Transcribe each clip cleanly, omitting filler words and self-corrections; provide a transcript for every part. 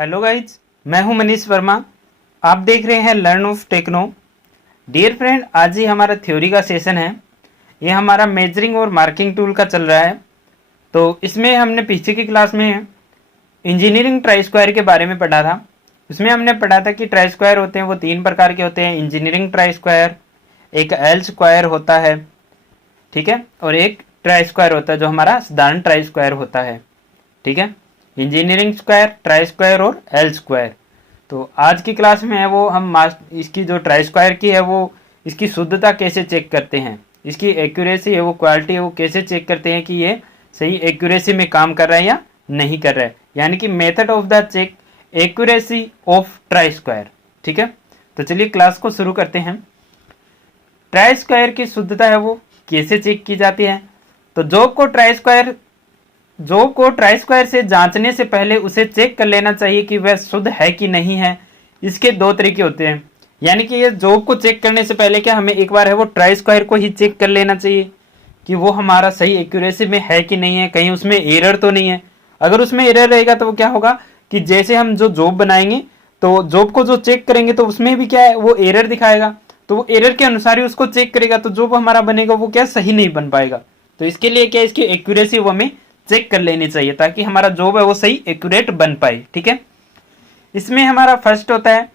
Hello guys, मैं हूं मनीष वर्मा। आप देख रहे हैं Learn of Techno. Dear friend, आज ही हमारा थ्योरी का सेशन है। ये हमारा मेजरिंग और मार्किंग टूल का चल रहा है। तो इसमें हमने पीछे की क्लास में इंजीनियरिंग ट्राई स्क्वायर के बारे में पढ़ा था। उसमें हमने पढ़ा था कि ट्राई स्क्वायर होते हैं वो 3 प्रकार के होते हैं। इंजीनियरिंग ट्राई स्क्वायर, एक एल स्क्वायर होता है, ठीक है, और एक ट्राई स्क्वायर होता है जो हमारा साधारण ट्राई स्क्वायर होता है, ठीक है। इंजीनियरिंग स्क्वायर, ट्राई स्क्वायर और एल स्क्वायर। तो आज की क्लास में है वो हम इसकी जो ट्राई स्क्वायर की है वो इसकी शुद्धता कैसे चेक करते हैं, इसकी एक्यूरेसी है वो क्वालिटी है वो कैसे चेक करते हैं कि ये सही एक्यूरेसी में काम कर रहा है या नहीं कर रहा है, यानी कि method of the check accuracy of try square, ठीक है। तो चलिए क्लास को शुरू करते हैं। ट्राई स्क्वायर की शुद्धता है वो कैसे चेक की जाती है। तो जॉब को ट्राई स्क्वायर से जांचने से पहले उसे चेक कर लेना चाहिए कि वह शुद्ध है कि नहीं है। इसके 2 तरीके होते हैं, यानी कि ये जॉब को चेक करने से पहले क्या हमें एक बार है वो ट्राई स्क्वायर को ही चेक कर लेना चाहिए कि वो हमारा सही एक्यूरेसी में है कि नहीं है, कहीं उसमें एरर तो नहीं है। अगर उसमें एरर रहेगा तो वो क्या होगा कि जैसे हम जो जॉब बनाएंगे तो जॉब को जो चेक करेंगे तो उसमें भी क्या है वो एरर दिखाएगा, तो वो एरर के अनुसार ही उसको चेक करेगा, तो जॉब हमारा बनेगा वो क्या सही नहीं बन पाएगा। तो इसके लिए क्या इसकी एक्यूरेसी वो हमें चेक कर लेनी चाहिए ताकि हमारा जॉब है वो सही एक्यूरेट बन पाए, ठीक है। इसमें हमारा फर्स्ट होता है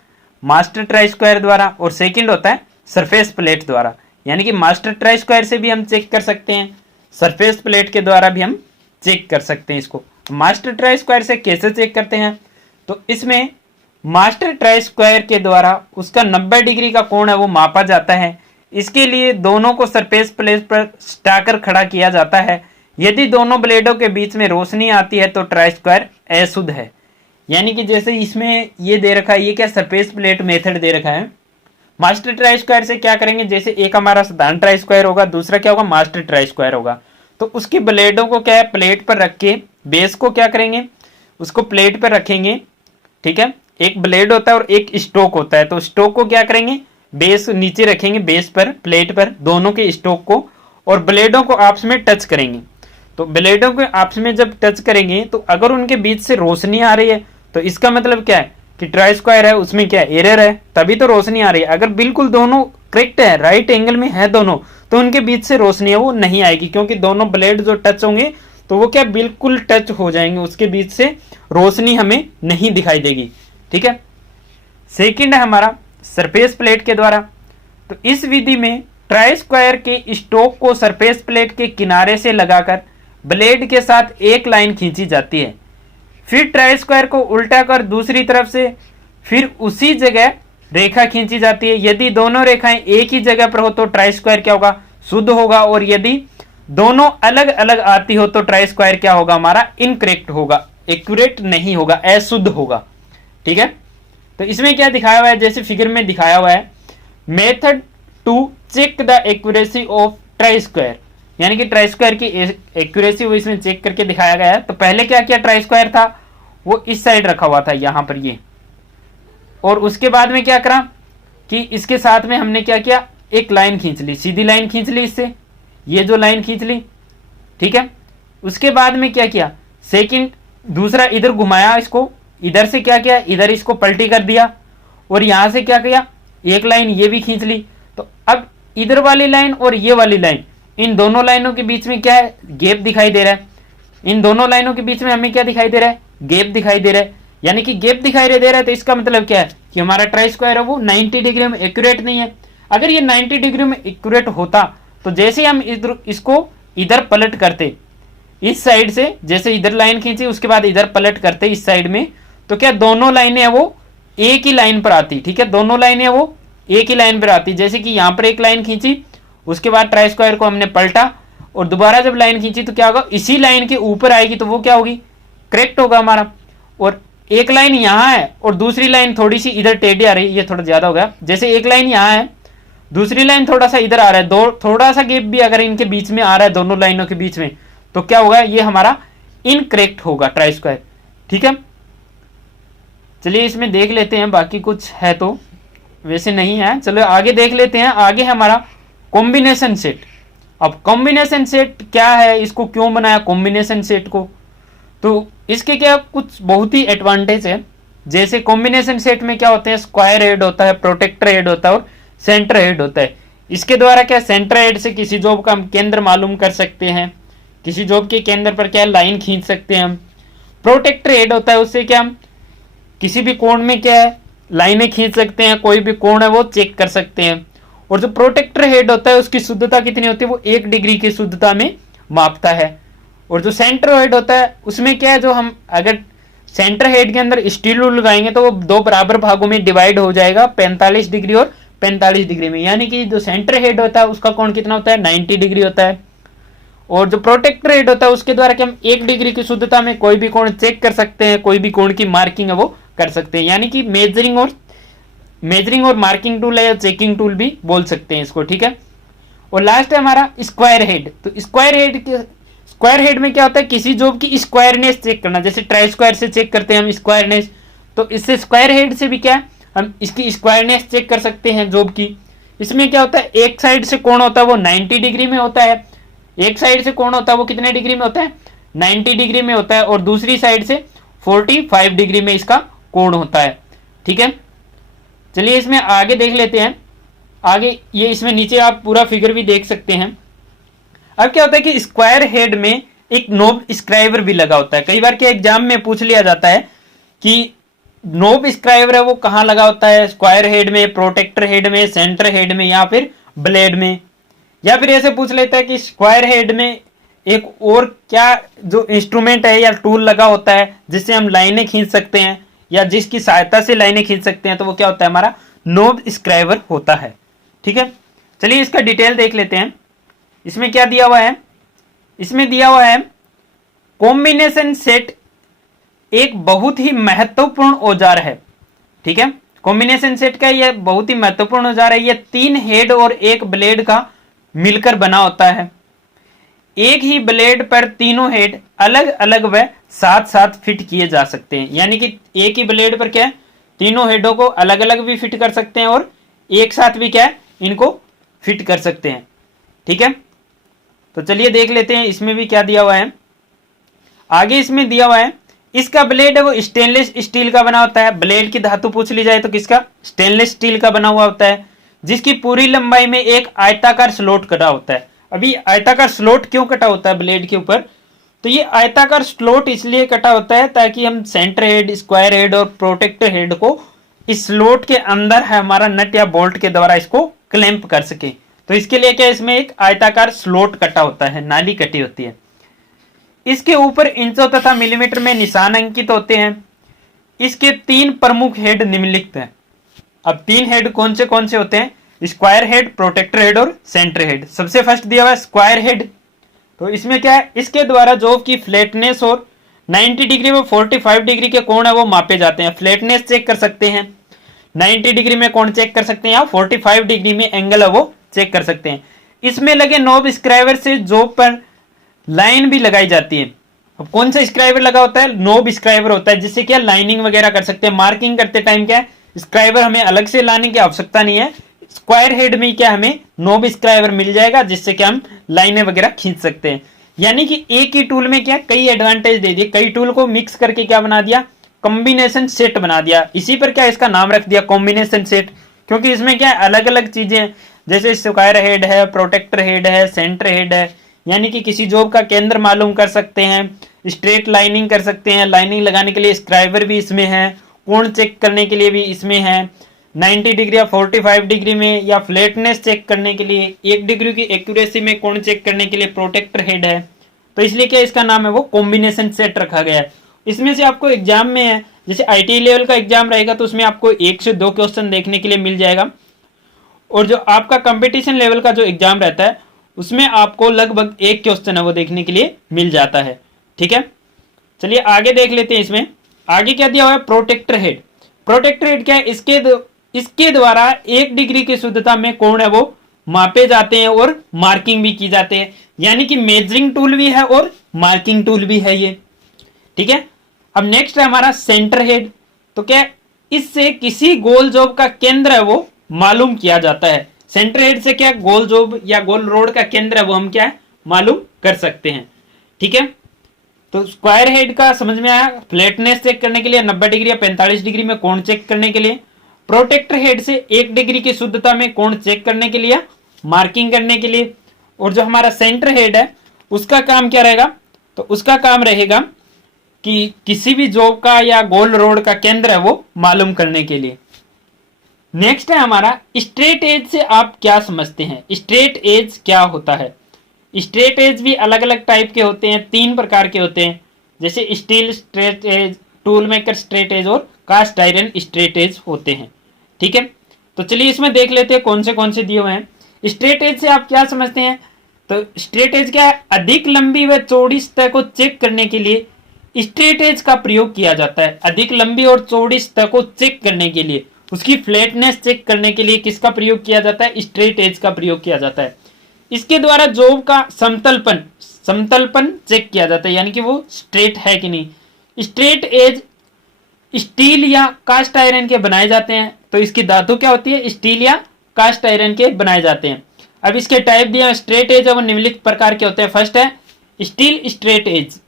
मास्टर ट्राई स्क्वायर द्वारा और सेकंड होता है सरफेस प्लेट द्वारा। यानी कि मास्टर ट्राई स्क्वायर से भी हम चेक कर सकते हैं, सरफेस प्लेट के द्वारा भी हम चेक कर सकते हैं इसको। मास्टर ट्राई स्क्वायर से कैसे चेक करते हैं, तो इसमें मास्टर ट्राई स्क्वायर के द्वारा उसका 90 डिग्री का कोण है वो मापा जाता है। इसके लिए दोनों को सरफेस प्लेट पर सटाकर खड़ा किया जाता है। यदि दोनों ब्लेडों के बीच में रोशनी आती है तो ट्राई स्क्वायर अशुद्ध है। यानी कि जैसे इसमें ये दे रखा है, ये क्या सरफेस प्लेट मेथड दे रखा है। मास्टर ट्राई स्क्वायर से क्या करेंगे, जैसे एक हमारा साधारण ट्राई स्क्वायर होगा, दूसरा क्या होगा मास्टर ट्राई स्क्वायर होगा। तो उसकी ब्लेडों को क्या है प्लेट पर रख के बेस को क्या करेंगे उसको प्लेट पर रखेंगे, ठीक है। एक ब्लेड होता है और एक स्टोक होता है, तो स्टोक को क्या करेंगे बेस नीचे रखेंगे, बेस पर प्लेट पर दोनों के स्टोक को, और ब्लेडों को आपस में टच करेंगे। तो ब्लेडों को आपस में जब टच करेंगे तो अगर उनके बीच से रोशनी आ रही है तो इसका मतलब क्या है कि ट्राई स्क्वायर है उसमें क्या एरर है, तभी तो रोशनी आ रही है। अगर बिल्कुल दोनों करेक्ट है, राइट एंगल में है दोनों, तो उनके बीच से रोशनी है वो नहीं आएगी, क्योंकि दोनों ब्लेड जो टच होंगे तो वो क्या बिल्कुल टच हो जाएंगे, उसके बीच से रोशनी हमें नहीं दिखाई देगी, ठीक है। सेकंड है हमारा सरफेस प्लेट के द्वारा। तो इस विधि में ट्राई स्क्वायर के स्टोक को सरफेस प्लेट के किनारे से लगाकर ब्लेड के साथ एक लाइन खींची जाती है। फिर ट्राई स्क्वायर को उल्टा कर दूसरी तरफ से फिर उसी जगह रेखा खींची जाती है। यदि दोनों रेखाएं एक ही जगह पर हो तो ट्राई स्क्वायर क्या होगा शुद्ध होगा, और यदि दोनों अलग अलग आती हो तो ट्राई स्क्वायर क्या होगा हमारा इनकरेक्ट होगा, एक्यूरेट नहीं होगा, अशुद्ध होगा, ठीक है। तो इसमें क्या दिखाया हुआ है, जैसे फिगर में दिखाया हुआ है method to check the accuracy of try square, यानी कि ट्राई स्क्वायर की एक्यूरेसी वो इसमें चेक करके दिखाया गया है। तो पहले क्या किया ट्राई स्क्वायर था वो इस साइड रखा हुआ था यहां पर ये, और उसके बाद में क्या करा कि इसके साथ में हमने क्या किया एक लाइन खींच ली, सीधी लाइन खींच ली, इससे ये जो लाइन खींच ली, ठीक है। उसके बाद में क्या किया सेकंड दूसरा इधर घुमाया, इसको इधर से क्या किया इधर इसको पलटी कर दिया, और यहां से क्या किया एक लाइन ये भी खींच ली। तो अब इधर वाली लाइन और ये वाली लाइन, इन दोनों लाइनों के बीच में क्या है गैप दिखाई दे रहा है। इन दोनों लाइनों के बीच में हमें क्या दिखाई दे रहा है गैप दिखाई दे रहा है, यानी कि गैप दिखाई दे रहा है। तो इसका मतलब क्या है कि हमारा ट्राई स्क्वायर है वो 90 डिग्री में एक्यूरेट नहीं है। अगर ये 90 डिग्री में एक्यूरेट होता तो जैसे हम इसको इधर पलट करते इस साइड से, जैसे इधर लाइन खींची उसके बाद इधर पलट करते इस साइड में, तो क्या दोनों लाइनें है वो एक ही लाइन पर आती, ठीक है। दोनों लाइनें वो एक ही लाइन पर आती, जैसे कि यहां पर एक लाइन खींची उसके बाद ट्राई स्क्वायर को हमने पलटा और दोबारा जब लाइन खींची तो क्या होगा इसी लाइन के ऊपर आएगी, तो वो क्या होगी करेक्ट होगा हमारा। और एक लाइन यहाँ है और दूसरी लाइन थोड़ी सी इधर टेढ़ी आ रही है, ये थोड़ा ज्यादा हो गया, जैसे एक लाइन यहाँ है दूसरी लाइन थोड़ा सा इधर आ रहा है, थोड़ा सा गैप भी अगर इनके बीच में आ रहा है दोनों लाइनों के बीच में, तो क्या होगा ये हमारा इनकरेक्ट होगा ट्राई स्क्वायर, ठीक है। चलिए इसमें देख लेते हैं, बाकी कुछ है तो वैसे नहीं है, चलो आगे देख लेते हैं। आगे हमारा कॉम्बिनेशन सेट। अब कॉम्बिनेशन सेट क्या है, इसको क्यों बनाया कॉम्बिनेशन सेट को, तो इसके क्या कुछ बहुत ही एडवांटेज है। जैसे कॉम्बिनेशन सेट में क्या होते हैं, स्क्वायर हेड होता है, प्रोटेक्टर हेड होता है और सेंटर हेड होता है। इसके द्वारा क्या सेंटर हेड से किसी जॉब का हम केंद्र मालूम कर सकते हैं, किसी जॉब के केंद्र पर क्या लाइन खींच सकते हैं हम। प्रोटेक्टर हेड होता है, उससे क्या हम किसी भी कोण में क्या है लाइनें खींच सकते हैं, कोई भी कोण है वो चेक कर सकते हैं। और जो प्रोटेक्टर हेड होता है उसकी शुद्धता कितनी होती है, वो 1 डिग्री की शुद्धता में मापता है। और जो सेंटर हेड होता है उसमें क्या है, जो हम अगर सेंटर हेड के अंदर स्टील रूल लगाएंगे तो वो 2 बराबर भागों में डिवाइड हो जाएगा, 45 डिग्री और 45 डिग्री में। यानी कि जो सेंटर हेड होता है उसका कोण कितना होता है, 90 डिग्री होता है। और जो प्रोटेक्टर हेड होता है उसके द्वारा कि हम 1 डिग्री की शुद्धता में कोई भी कोण चेक कर सकते हैं, कोई भी कोण की मार्किंग है वो कर सकते हैं। यानी कि मेजरिंग और मार्किंग टूल है या चेकिंग टूल भी बोल सकते हैं इसको, ठीक है। और लास्ट है हमारा स्क्वायर हेड। तो स्क्वायर हेड में क्या होता है, किसी जॉब की स्क्वायरनेस चेक करना, जैसे ट्राई स्क्वायर से चेक करते हैं हम स्क्वायरनेस, तो इससे स्क्वायर हेड से भी क्या है हम इसकी स्क्वायरनेस चेक कर सकते हैं जॉब की। इसमें क्या होता है, एक साइड से कोण होता है वो 90 डिग्री में होता है, एक साइड से कोण होता है वो कितने डिग्री में होता है, 90 डिग्री में होता है, और दूसरी साइड से 45 डिग्री में इसका कोण होता है, ठीक है। चलिए इसमें आगे देख लेते हैं। आगे ये इसमें नीचे आप पूरा फिगर भी देख सकते हैं। अब क्या होता है कि स्क्वायर हेड में एक नोब स्क्राइबर भी लगा होता है। कई बार क्या एग्जाम में पूछ लिया जाता है कि नोब स्क्राइबर है वो कहाँ लगा होता है, स्क्वायर हेड में, प्रोटेक्टर हेड में, सेंटर हेड में या फिर ब्लेड में। या फिर ऐसे पूछ लेता है कि स्क्वायर हेड में एक और क्या जो इंस्ट्रूमेंट है या टूल लगा होता है जिससे हम लाइनें खींच सकते हैं या जिसकी सहायता से लाइनें खींच सकते हैं, तो वो क्या होता है, हमारा नोब स्क्राइबर होता है, ठीक है। चलिए इसका डिटेल देख लेते हैं। इसमें क्या दिया हुआ है, इसमें दिया हुआ है कॉम्बिनेशन सेट एक बहुत ही महत्वपूर्ण औजार है, ठीक है। कॉम्बिनेशन सेट का यह बहुत ही महत्वपूर्ण औजार है। यह 3 हेड और 1 ब्लेड का मिलकर बना होता है। एक ही ब्लेड पर तीनों हेड अलग अलग व साथ साथ फिट किए जा सकते हैं। यानी कि एक ही ब्लेड पर क्या है, तीनों हेडों को अलग अलग भी फिट कर सकते हैं और एक साथ भी क्या है इनको फिट कर सकते हैं, ठीक है। तो चलिए देख लेते हैं इसमें भी क्या दिया हुआ है। आगे इसमें दिया हुआ है इसका ब्लेड है वो स्टेनलेस स्टील का बना होता है। ब्लेड की धातु पूछ ली जाए तो किसका, स्टेनलेस स्टील का बना हुआ होता है, जिसकी पूरी लंबाई में एक आयताकार स्लॉट कटा होता है। अभी आयताकार स्लॉट क्यों कटा होता है ब्लेड के ऊपर, तो ये आयताकार स्लॉट इसलिए कटा होता है ताकि हम सेंटर हेड, स्क्वायर हेड और प्रोटेक्टर हेड को इस स्लॉट के अंदर है हमारा नट या बोल्ट के द्वारा इसको क्लैंप कर सके। तो इसके लिए क्या इसमें एक आयताकार स्लॉट कटा होता है, नाली कटी होती है। इसके ऊपर इंचों तथा मिलीमीटर में निशान अंकित होते हैं। इसके 3 प्रमुख हेड निम्नलिखित हैं। अब 3 हेड कौन से होते हैं, स्क्वायर हेड, प्रोटेक्टर हेड और सेंटर हेड। सबसे फर्स्ट दिया हुआ है स्क्वायर हेड। तो इसमें क्या है, इसके द्वारा जॉब की फ्लैटनेस और 90 डिग्री व 45 डिग्री के कोण है वो मापे जाते हैं। फ्लैटनेस चेक कर सकते हैं, 90 डिग्री में कोण चेक कर सकते हैं या 45 डिग्री में एंगल है वो चेक कर सकते हैं। इसमें लगे नॉब स्क्राइबर से जॉब पर लाइन भी लगाई जाती है। अब कौन सा स्क्राइबर लगा होता है, नॉब स्क्राइबर होता है, जिससे क्या लाइनिंग वगैरह कर सकते हैं। मार्किंग करते टाइम क्या है स्क्राइबर हमें अलग से लाने की आवश्यकता नहीं है, स्क्वायर हेड में क्या हमें नॉब स्क्राइबर मिल जाएगा जिससे क्या हम लाइनें वगैरह खींच सकते हैं। यानी कि एक ही टूल में क्या कई एडवांटेज दे दिए, कई टूल को मिक्स करके क्या बना दिया, कॉम्बिनेशन सेट बना दिया। इसी पर क्या इसका नाम रख दिया कॉम्बिनेशन सेट, क्योंकि इसमें क्या अलग अलग चीजें जैसे स्क्वायर हेड है, प्रोटेक्टर हेड है, सेंटर हेड है, यानी कि किसी जॉब का केंद्र मालूम कर सकते हैं, स्ट्रेट लाइनिंग कर सकते हैं, लाइनिंग लगाने के लिए स्क्राइबर भी इसमें है, कोण चेक करने के लिए भी इसमें है, 90 डिग्री या 45 डिग्री में या फ्लैटनेस चेक करने के लिए, 1 डिग्री की एक्यूरेसी में कोण चेक करने के लिए प्रोटेक्टर हेड है। तो इसलिए क्या इसका नाम है वो कॉम्बिनेशन सेट रखा गया है। इसमें से आपको एग्जाम में है, जैसे आईटी लेवल का एग्जाम रहेगा तो उसमें आपको 1 से 2 क्वेश्चन देखने के लिए मिल जाएगा, और जो आपका कंपटीशन लेवल का जो एग्जाम रहता है उसमें आपको लगभग 1 क्वेश्चन है वो देखने के लिए मिल जाता है, ठीक है। चलिए आगे देख लेते हैं। इसमें आगे क्या दिया हुआ है, प्रोटेक्टर हेड। प्रोटेक्टर हेड क्या है, इसके द्वारा 1 डिग्री की शुद्धता में कोण है वो मापे जाते हैं और मार्किंग भी की जाते हैं। यानी कि मेजरिंग टूल भी है और मार्किंग टूल भी है ये, ठीक है। अब नेक्स्ट है हमारा सेंटर हेड। तो क्या इससे किसी गोल जॉब का केंद्र है वो मालूम किया जाता है। सेंटर हेड से क्या गोल जॉब या गोल रोड का केंद्र है वो हम क्या है मालूम कर सकते हैं, ठीक है। तो स्क्वायर हेड का समझ में आया, फ्लैटनेस चेक करने के लिए 90 डिग्री या 45 डिग्री में कोण चेक करने के लिए। प्रोटेक्टर हेड से 1 डिग्री की शुद्धता में कोण चेक करने के लिए, मार्किंग करने के लिए। और जो हमारा सेंटर हेड है उसका काम क्या रहेगा, तो उसका काम रहेगा कि किसी भी जॉब का या गोल रोड का केंद्र है वो मालूम करने के लिए। नेक्स्ट है हमारा स्ट्रेट एज से आप क्या समझते हैं, स्ट्रेट एज क्या होता है। स्ट्रेट एज भी अलग अलग टाइप के होते हैं, 3 प्रकार के होते हैं, जैसे steel straight edge, tool maker straight edge और कास्ट आयरन स्ट्रेट एज होते हैं। ठीक है, तो चलिए इसमें देख लेते हैं कौन से दिए हुए हैं। स्ट्रेट एज से आप क्या समझते हैं, तो स्ट्रेट एज क्या है, अधिक लंबी व चौड़ी सतह को चेक करने के लिए स्ट्रेट एज का प्रयोग किया जाता है। अधिक लंबी और चौड़ी सतह को चेक करने के लिए, उसकी फ्लैटनेस चेक करने के लिए किसका प्रयोग किया जाता है, स्ट्रेट एज का प्रयोग किया जाता है। इसके द्वारा जॉब का समतलपन चेक किया जाता है, यानी कि वो स्ट्रेट है कि नहीं। स्ट्रेट एज स्टील या कास्ट आयरन के बनाए जाते हैं, तो इसकी धातु क्या होती है, स्टील या कास्ट आयरन के बनाए जाते हैं। अब इसके टाइप दिए स्ट्रेट एज है वो निम्नलिखित प्रकार के होते हैं। फर्स्ट है steel straight edge.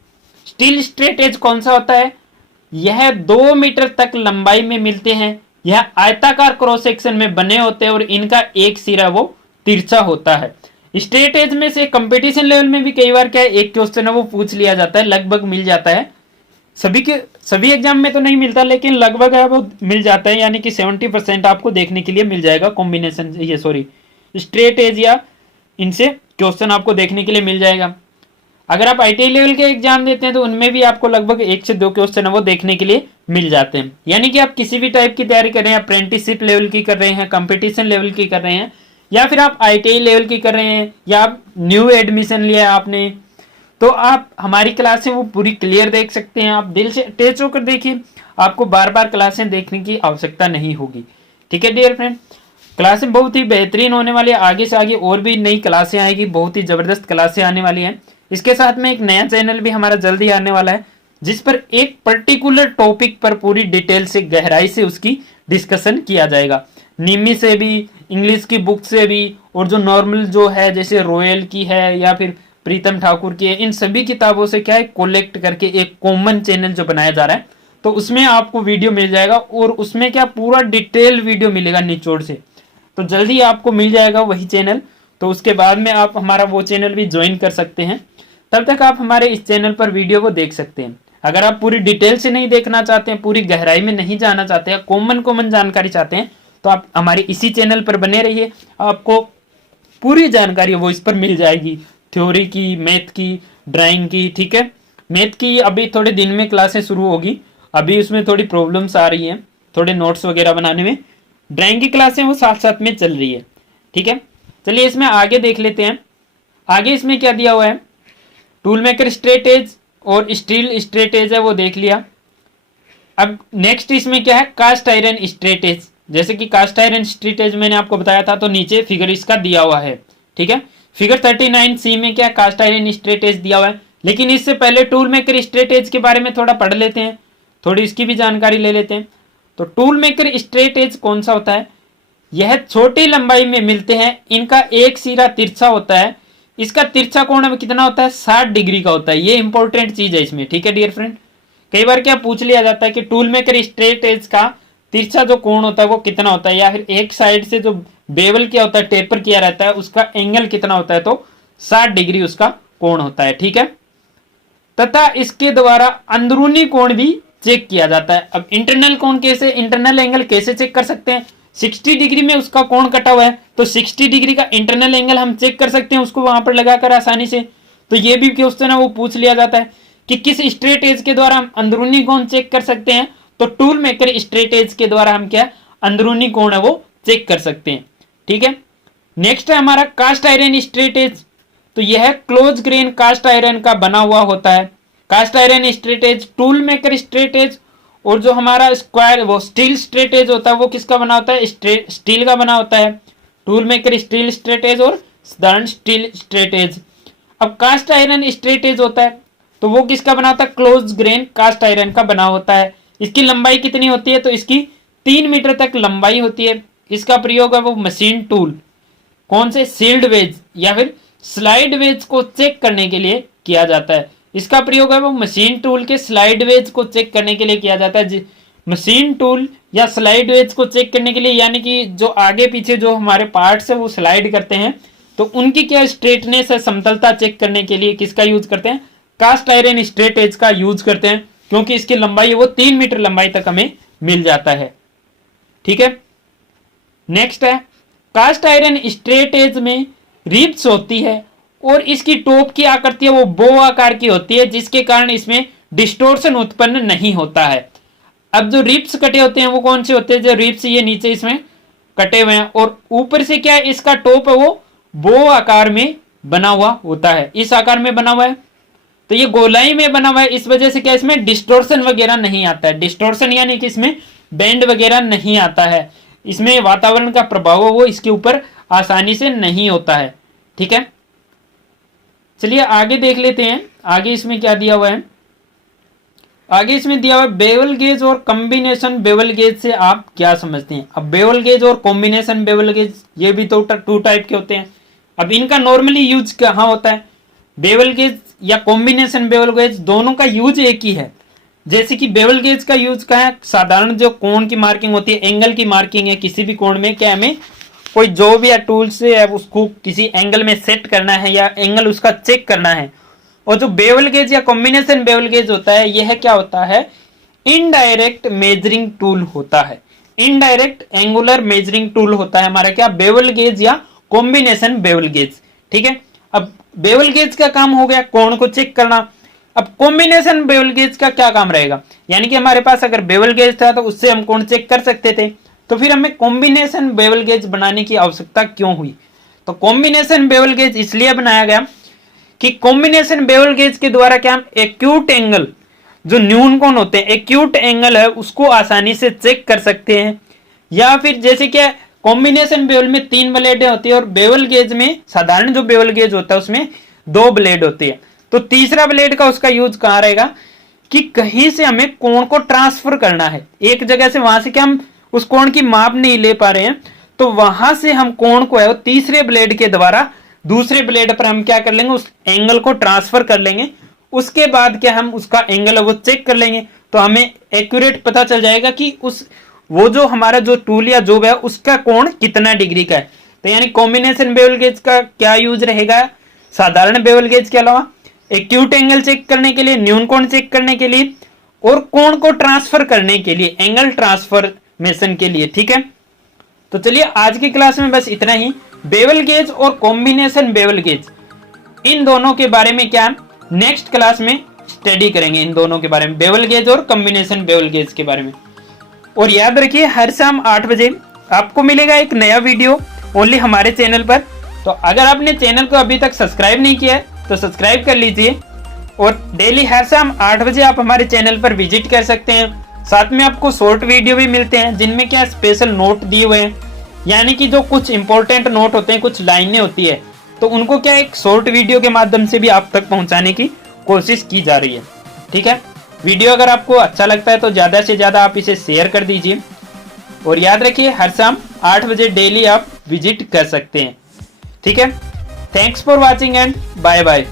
Steel straight edge कौन सा होता है, यह 2 मीटर तक लंबाई में मिलते हैं, यह आयताकार क्रॉस सेक्शन में बने होते हैं और इनका एक सिरा वो तिरछा होता है। स्ट्रेट एज में से कंपटीशन लेवल में भी कई बार क्या है, एक क्वेश्चन है वो पूछ लिया जाता है, लगभग मिल जाता है। सभी एग्जाम में तो नहीं मिलता, लेकिन लगभग है वो मिल जाता है, यानी कि 70% आपको देखने के लिए मिल जाएगा कॉम्बिनेशन, ये सॉरी स्ट्रेट एज या इनसे क्वेश्चन आपको देखने के लिए मिल जाएगा। अगर आप आईटीआई लेवल के एग्जाम देते हैं तो उनमें भी आपको लगभग 1 से 2 क्वेश्चन है वो देखने के लिए मिल जाते हैं। यानी कि आप किसी भी टाइप की तैयारी कर रहे हैं, अप्रेंटिसशिप लेवल की कर रहे हैं, कंपटीशन लेवल की कर रहे हैं, या फिर आप आईटीआई लेवल की कर रहे हैं, या आप न्यू एडमिशन लिया है आपने, तो आप हमारी क्लासें वो पूरी क्लियर देख सकते हैं। आप दिल से अटैच होकर देखिए, आपको बार बार क्लासें देखने की आवश्यकता नहीं होगी। ठीक है डियर फ्रेंड, क्लासें बहुत ही बेहतरीन होने वाली है, आगे से आगे और भी नई क्लासें आएगी, बहुत ही जबरदस्त क्लासें आने वाली हैं। इसके साथ में एक नया चैनल भी हमारा जल्दी आने वाला है, जिस पर एक पर्टिकुलर टॉपिक पर पूरी डिटेल से गहराई से उसकी डिस्कशन किया जाएगा, निमी से भी, इंग्लिश की बुक से भी, और जो नॉर्मल जो है जैसे रॉयल की है या फिर प्रीतम ठाकुर की है, इन सभी किताबों से क्या है कोलेक्ट करके एक कॉमन चैनल जो बनाया जा रहा है, तो उसमें आपको वीडियो मिल जाएगा और उसमें क्या पूरा डिटेल वीडियो मिलेगा निचोड़ से। तो जल्दी आपको मिल जाएगा वही चैनल, तो उसके बाद में आप हमारा वो चैनल भी ज्वाइन कर सकते हैं। तब तक आप हमारे इस चैनल पर वीडियो को देख सकते हैं। अगर आप पूरी डिटेल से नहीं देखना चाहते हैं, पूरी गहराई में नहीं जाना चाहते हैं, कॉमन जानकारी चाहते हैं, तो आप हमारे इसी चैनल पर बने रहिए, आपको पूरी जानकारी वो इस पर मिल जाएगी, थ्योरी की, मैथ की, ड्राइंग की। ठीक है, मैथ की अभी थोड़े दिन में क्लासें शुरू होगी, अभी उसमें थोड़ी प्रॉब्लम्स आ रही हैं, थोड़े नोट्स वगैरह बनाने में। ड्राइंग की क्लासें वो साथ साथ में चल रही है। ठीक है, चलिए इसमें आगे देख लेते हैं। आगे इसमें क्या दिया हुआ है, टूल मेकर स्ट्रेट एज और स्टील स्ट्रेट एज है वो देख लिया। अब नेक्स्ट इसमें क्या है, कास्ट आयरन स्ट्रेट एज। जैसे कि कास्ट आयरन स्ट्रेट एज मैंने आपको बताया था, तो नीचे फिगर इसका दिया हुआ है। ठीक है, फिगर 39C में क्या कास्ट आयरन स्ट्रेट एज दिया हुआ है। लेकिन इससे पहले टूल मेकर स्ट्रेट एज के बारे में थोड़ा पढ़ लेते हैं, थोड़ी इसकी भी जानकारी ले लेते हैं। तो टूल मेकर स्ट्रेट एज कौन सा होता है, यह छोटी लंबाई में मिलते हैं, इनका एक सिरा तिरछा होता है, इसका तिरछा कोण कितना होता है, 60 डिग्री का होता है। ये इंपॉर्टेंट चीज है इसमें। ठीक है डियर फ्रेंड, कई बार क्या पूछ लिया जाता है कि टूल मेकर स्ट्रेट एज का तिरछा जो कोण होता है वो कितना होता है, या फिर एक साइड से जो बेवल किया होता है, टेपर किया रहता है, उसका एंगल कितना होता है, तो 60 डिग्री उसका कोण होता है। ठीक है, तथा इसके द्वारा अंदरूनी कोण भी चेक किया जाता है। अब इंटरनल कोण कैसे, इंटरनल एंगल कैसे चेक कर सकते हैं, 60 डिग्री में उसका कोण कटा हुआ है, तो 60 डिग्री का इंटरनल एंगल हम चेक कर सकते हैं उसको वहां पर लगाकर आसानी से। तो ये भी क्वेश्चन है वो पूछ लिया जाता है कि किस स्ट्रेट एज के द्वारा हम अंदरूनी कोण चेक कर सकते हैं, तो टूल मेकर स्ट्रेट एज के द्वारा हम क्या अंदरूनी कोण है वो चेक कर सकते हैं। ठीक है, नेक्स्ट है हमारा कास्ट आयरन स्ट्रेट एज। तो यह क्लोज ग्रेन कास्ट आयरन का बना हुआ होता है। Cast iron straight edge, tool maker straight edge, और जो हमारा स्क्वायर वो स्टील स्ट्रेट एज होता है वो किसका बना होता है, स्टील का बना होता है। Tool maker steel straight edge और साधारण स्टील स्ट्रेट एज। अब कास्ट आयरन स्ट्रेट एज होता है तो वो किसका बना होता है, क्लोज ग्रेन कास्ट आयरन का बना होता है। इसकी लंबाई कितनी होती है, तो इसकी 3 मीटर तक लंबाई होती है। इसका प्रयोग है वो मशीन टूल, कौन से सील्ड वेज या फिर स्लाइड वेज को चेक करने के लिए किया जाता है। इसका प्रयोग है वो मशीन टूल के स्लाइड वेज को चेक करने के लिए किया जाता है। मशीन टूल या स्लाइड वेज को चेक करने के लिए, यानी कि जो आगे पीछे जो हमारे पार्ट्स है वो स्लाइड करते हैं, तो उनकी क्या स्ट्रेटनेस है, समतलता चेक करने के लिए किसका यूज करते हैं, कास्ट आयरन स्ट्रेट एज का यूज करते हैं, क्योंकि इसकी लंबाई है वो 3 मीटर लंबाई तक हमें मिल जाता है। ठीक है, नेक्स्ट है कास्ट आयरन स्ट्रेट एज में रिब्स होती है और इसकी टॉप की आकृति है वो बो आकार की होती है, जिसके कारण इसमें डिस्टोर्शन उत्पन्न नहीं होता है। अब जो रिब्स कटे होते हैं वो कौन से होते हैं, जो रिब्स ये नीचे इसमें कटे हुए हैं और ऊपर से क्या है इसका टॉप है वो बो आकार में बना हुआ होता है, इस आकार में बना हुआ है, तो ये गोलाई में बना हुआ है, इस वजह से क्या इसमें डिस्टोर्शन वगैरह नहीं आता है। डिस्टोर्शन यानी कि इसमें बेंड वगैरह नहीं आता है, इसमें वातावरण का प्रभाव वो इसके ऊपर आसानी से नहीं होता है। ठीक है, चलिए आगे देख लेते हैं, आगे इसमें क्या दिया हुआ है। आगे इसमें दिया हुआ है बेवल गेज और कॉम्बिनेशन बेवल गेज से आप क्या समझते हैं। अब बेवल गेज और कॉम्बिनेशन बेवल गेज ये भी तो 2 टाइप के होते हैं। अब इनका नॉर्मली यूज कहाँ होता है, बेवल गेज या कॉम्बिनेशन बेवल गेज दोनों का यूज एक ही है। जैसे कि बेवल गेज का यूज क्या है, साधारण जो कोण की मार्किंग होती है, एंगल की मार्किंग है, किसी भी कोण में क्या हमें कोई जो भी टूल से है उसको किसी एंगल में सेट करना है या एंगल उसका चेक करना है। और जो बेवल गेज या कॉम्बिनेशन बेवल गेज होता है यह क्या होता है, इनडायरेक्ट मेजरिंग टूल होता है, इनडायरेक्ट एंगुलर मेजरिंग टूल होता है हमारा क्या, बेवल गेज या कॉम्बिनेशन बेवल गेज। ठीक है, अब बेवल गेज का काम हो गया कोण को चेक करना। अब कॉम्बिनेशन बेवल गेज का क्या काम रहेगा, यानी कि हमारे पास अगर बेवल गेज था तो उससे हम कोण चेक कर सकते थे, तो फिर हमें कॉम्बिनेशन बेवल गेज बनाने की आवश्यकता क्यों हुई। तो कॉम्बिनेशन बेवल गेज इसलिए बनाया गया कि कॉम्बिनेशन बेवल गेज के द्वारा क्या हम एक्यूट एंगल, जो न्यून कोण होते हैं, एक्यूट एंगल है उसको आसानी से चेक कर सकते हैं। या फिर जैसे क्या कॉम्बिनेशन बेवल में 3 ब्लेडें होती है और बेवल गेज में साधारण जो बेवल गेज होता है उसमें 2 ब्लेड होती है, तो तीसरा ब्लेड का उसका यूज कहां रहेगा कि कहीं से हमें कोण को ट्रांसफर करना है, एक जगह से वहां से क्या हम उस कोण की माप नहीं ले पा रहे हैं, तो वहां से हम कोण को है तीसरे ब्लेड के द्वारा दूसरे ब्लेड पर हम क्या कर लेंगे, उस एंगल को ट्रांसफर कर लेंगे। उसके बाद क्या हम उसका एंगल है वो चेक कर लेंगे, तो हमें एक्यूरेट पता चल जाएगा कि उस वो जो हमारा जो टूल या जोब है उसका कोण कितना डिग्री का है। तो यानी कॉम्बिनेशन बेवल गेज का क्या यूज रहेगा, साधारण बेवल गेज के अलावा एक्यूट एंगल चेक करने के लिए, न्यून कोण चेक करने के लिए और कोण को ट्रांसफर करने के लिए, एंगल ट्रांसफॉर्मेशन के लिए। ठीक है, तो चलिए आज की क्लास में बस इतना ही। बेवल गेज और कॉम्बिनेशन बेवल गेज इन दोनों के बारे में क्या नेक्स्ट क्लास में स्टडी करेंगे, इन दोनों के बारे में, बेवल गेज और कॉम्बिनेशन बेवल गेज के बारे में। और याद रखिए हर शाम 8 बजे आपको मिलेगा एक नया वीडियो ओनली हमारे चैनल पर। तो अगर आपने चैनल को अभी तक सब्सक्राइब नहीं किया है तो सब्सक्राइब कर लीजिए और डेली हर शाम 8 बजे आप हमारे चैनल पर विजिट कर सकते हैं। साथ में आपको शॉर्ट वीडियो भी मिलते हैं जिनमें क्या स्पेशल नोट दिए हुए हैं, यानी कि जो कुछ इंपॉर्टेंट नोट होते हैं, कुछ लाइनें होती है, तो उनको क्या एक शॉर्ट वीडियो के माध्यम से भी आप तक पहुंचाने की कोशिश की जा रही है। ठीक है, वीडियो अगर आपको अच्छा लगता है तो ज्यादा से ज्यादा आप इसे शेयर कर दीजिए और याद रखिए हर शाम 8 बजे डेली आप विजिट कर सकते हैं। ठीक है, thanks for watching and bye bye.